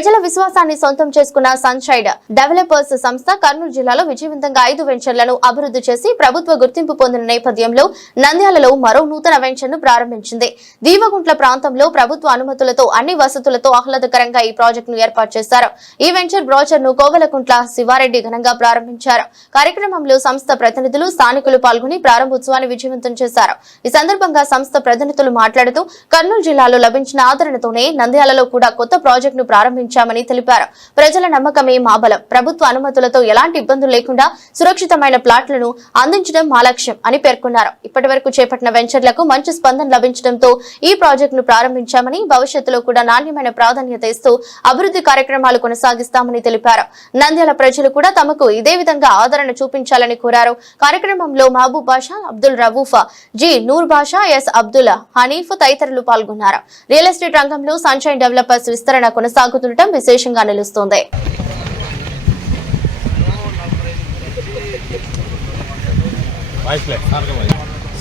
ప్రజల విశ్వాసాన్ని సొంతం చేసుకున్న సన్షైన్ డెవలపర్స్ సంస్థ కర్నూలు జిల్లాలో విజయవంతంగా 5 వెంచర్లను అభివృద్ధి చేసి ప్రభుత్వ గుర్తింపు పొందిన నేపథ్యంలో నంద్యాలలో మరో నూతన వెంచర్ను ప్రారంభించింది. దీవగుంట్ల ప్రాంతంలో ప్రభుత్వ అనుమతులతో అన్ని వసతులతో ఆహ్లాదకరంగా ఈ ప్రాజెక్టును ఏర్పాటు చేశారు. ఈ వెంచర్ బ్రోచర్ ను కోవెలకుంట్ల శివారెడ్డి ఘనంగా ప్రారంభించారు. కార్యక్రమంలో సంస్థ ప్రతినిధులు స్థానికులు పాల్గొని ప్రారంభోత్సవాన్ని విజయవంతం చేశారు. ఈ సందర్భంగా సంస్థ ప్రతినిధులు మాట్లాడుతూ కర్నూలు జిల్లాలో లభించిన ఆదరణతోనే నంద్యాలలో కూడా కొత్త ప్రాజెక్టును ప్రారంభించామని తెలిపారు. ప్రజల నమ్మకమే మా బలం. ప్రభుత్వ అనుమతులతో ఎలాంటి ఇబ్బందులు లేకుండా సురక్షితమైన ప్లాట్లను అందించడం మా లక్ష్యం అని పేర్కొన్నారు. ఇప్పటి వరకు చేపట్టిన వెంచర్లకు మంచి స్పందన లభించడంతో ఈ ప్రాజెక్టును ప్రారంభించామని భవిష్యత్తులో కూడా నాణ్యమైన ప్రాధాన్యత ఇస్తూ అభివృద్ధి కార్యక్రమాలు కొనసాగిస్తామని తెలిపారు. నంద్యాల ప్రజలు కూడా తమకు ఇదే విధంగా ఆదరణ చూపించాలని కోరారు. కార్యక్రమంలో మహబూబ్ బాషా, అబ్దుల్ రవూఫా, జి నూర్ బాషా, ఎస్ అబ్దుల్లా, హనీఫ్ తదితరులు పాల్గొన్నారు. రియల్ ఎస్టేట్ రంగంలో సన్షైన్ డెవలపర్స్ విస్తరణ కొనసాగుతుండటం విశేషంగా నిలుస్తోంది.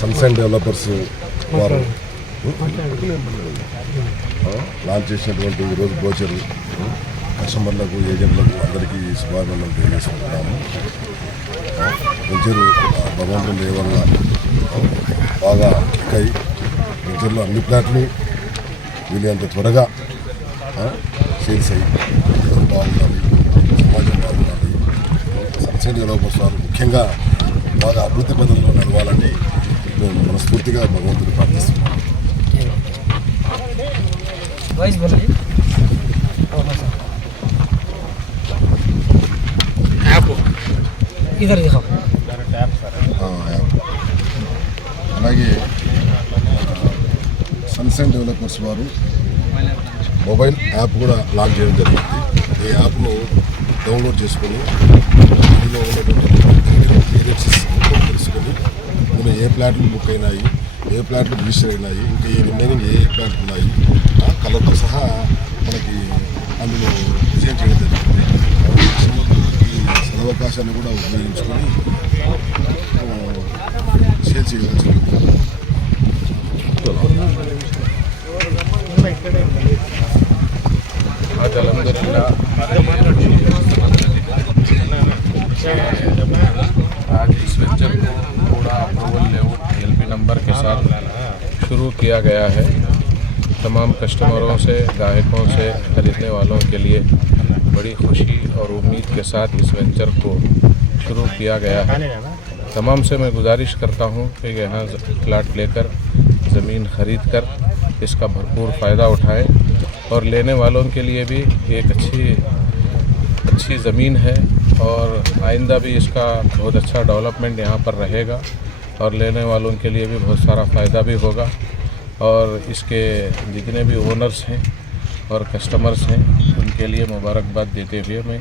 సన్షైన్ డెవలపర్స్ వారు లాంచ్ చేసినటువంటి ఈరోజు బ్రోచర్ కస్టమర్లకు, ఏజెంట్లకు అందరికీ శుభాకాంక్షలు తెలియజేసుకుంటున్నాము. వెంచరు భగవంతుని దయ వల్ల బాగా ఎక్కాయి. వెంచర్లో అన్ని ప్లాట్లు వీలైనంత త్వరగా సేల్స్ అయ్యి బాగుండాలి, సమాజం బాగుండాలి. సన్షైన్ డెవలపర్స్ వారు ముఖ్యంగా బాగా అభివృద్ధి పదంలో నడవాలని మేము మనస్ఫూర్తిగా భగవంతుని ప్రార్థిస్తున్నాం. అలాగే సన్షైన్ డెవలపర్స్ వారు మొబైల్ యాప్ కూడా లాంచ్ చేయడం జరిగింది. ఈ యాప్ను డౌన్లోడ్ చేసుకొని ఇందులో ఉన్నటువంటి క్లియరెన్సెస్ తెలుసుకొని ఇందులో ఏ ప్లాట్లు బుక్ అయినాయి, ఏ ప్లాట్లు రిజిస్టర్ అయినాయి, ఇంకా ఏ రిమైనింగ్ ఏ ప్లాట్లు ఉన్నాయి, కలర్తో సహా మనకి అందులో విజయం చేయడం జరిగింది. ఈ సదవకాశాన్ని కూడా ఉపయోగించుకొని షేర్ చేయవచ్చు. आज इस वेंचर को पूरा अप्रूवल लेआउट LP नंबर के साथ शुरू किया गया है। तमाम कस्टमरों से, ग्राहकों से, खरीदने वालों के लिए बड़ी खुशी और उम्मीद के साथ इस वेंचर को शुरू किया गया है। तमाम से मैं गुजारिश करता हूँ कि यहाँ प्लाट लेकर ज़मीन खरीद कर इसका भरपूर फ़ायदा उठाएं और लेने वालों के लिए भी एक अच्छी ज़मीन है और आइंदा भी इसका बहुत अच्छा डेवलपमेंट यहाँ पर रहेगा और लेने वालों के लिए भी बहुत सारा फ़ायदा भी होगा। और इसके जितने भी ओनर्स हैं और कस्टमर्स हैं उनके लिए मुबारकबाद देते हुए मैं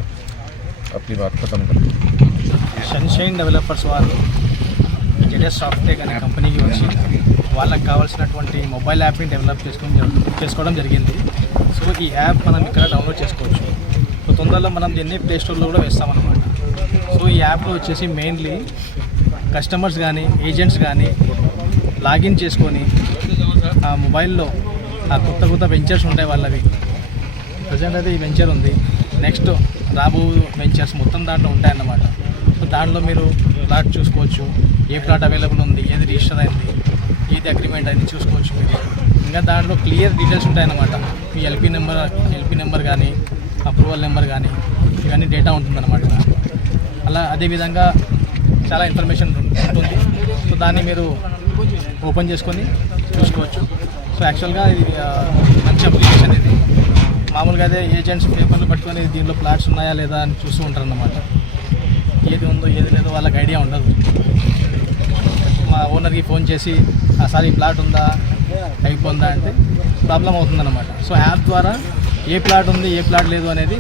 अपनी बात ख़त्म करता हूँ। సన్షైన్ డెవలపర్స్ వారు జెడెస్ సాఫ్ట్వేర్ అనే కంపెనీకి వచ్చి వాళ్ళకి కావాల్సినటువంటి మొబైల్ యాప్ని డెవలప్ చేసుకోవడం జరిగింది. సో ఈ యాప్ మనం ఇక్కడ డౌన్లోడ్ చేసుకోవచ్చు. సో తొందరలో మనం దీన్ని ప్లే స్టోర్లో కూడా వేస్తామన్నమాట. సో ఈ యాప్లో వచ్చేసి మెయిన్లీ కస్టమర్స్ కానీ, ఏజెంట్స్ కానీ లాగిన్ చేసుకొని ఆ మొబైల్లో ఆ కొత్త వెంచర్స్ ఉంటాయి వాళ్ళవి. ప్రజెంట్ అయితే ఈ వెంచర్ ఉంది, నెక్స్ట్ రాబో వెంచర్స్ మొత్తం దాంట్లో ఉంటాయన్నమాట. సో దాంట్లో మీరు ప్లాట్ చూసుకోవచ్చు, ఏ ప్లాట్ అవైలబుల్ ఉంది, ఏది రిజిస్టర్ అయింది, ఏది అగ్రిమెంట్ అయింది చూసుకోవచ్చు మీరు. ఇంకా దాంట్లో క్లియర్ డీటెయిల్స్ ఉంటాయన్నమాట. మీ ఎల్పీ నెంబర్ కానీ, అప్రూవల్ నెంబర్ కానీ ఇవన్నీ డేటా ఉంటుందన్నమాట. అలా అదేవిధంగా చాలా ఇన్ఫర్మేషన్ ఉంటుంది. సో దాన్ని మీరు ఓపెన్ చేసుకొని చూసుకోవచ్చు. సో యాక్చువల్గా ఇది మంచి అప్లికేషన్. ఇది మామూలుగా అయితే ఏజెంట్స్ పేపర్లు పట్టుకొని దీనిలో ప్లాట్స్ ఉన్నాయా లేదా అని చూస్తూ ఉంటారు అన్నమాట. ఏది ఉందో ఏది లేదో వాళ్ళకి ఐడియా ఉండదు. మా ఓనర్కి ఫోన్ చేసి సార్ ఈ ప్లాట్ ఉందా, అయిపోయిందా అంటే ప్రాబ్లం అవుతుందన్నమాట. సో యాప్ ద్వారా ఏ ప్లాట్ ఉంది, ఏ ప్లాట్ లేదు అనేది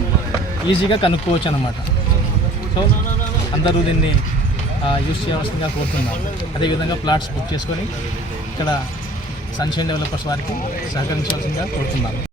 ఈజీగా కనుక్కోవచ్చు అన్నమాట. సో అందరూ దీన్ని యూజ్ చేయవలసిందిగా కోరుతున్నాం. అదేవిధంగా ప్లాట్స్ బుక్ చేసుకొని ఇక్కడ సన్షైన్ డెవలపర్స్ వారికి సహకరించవలసిందిగా కోరుతున్నాను.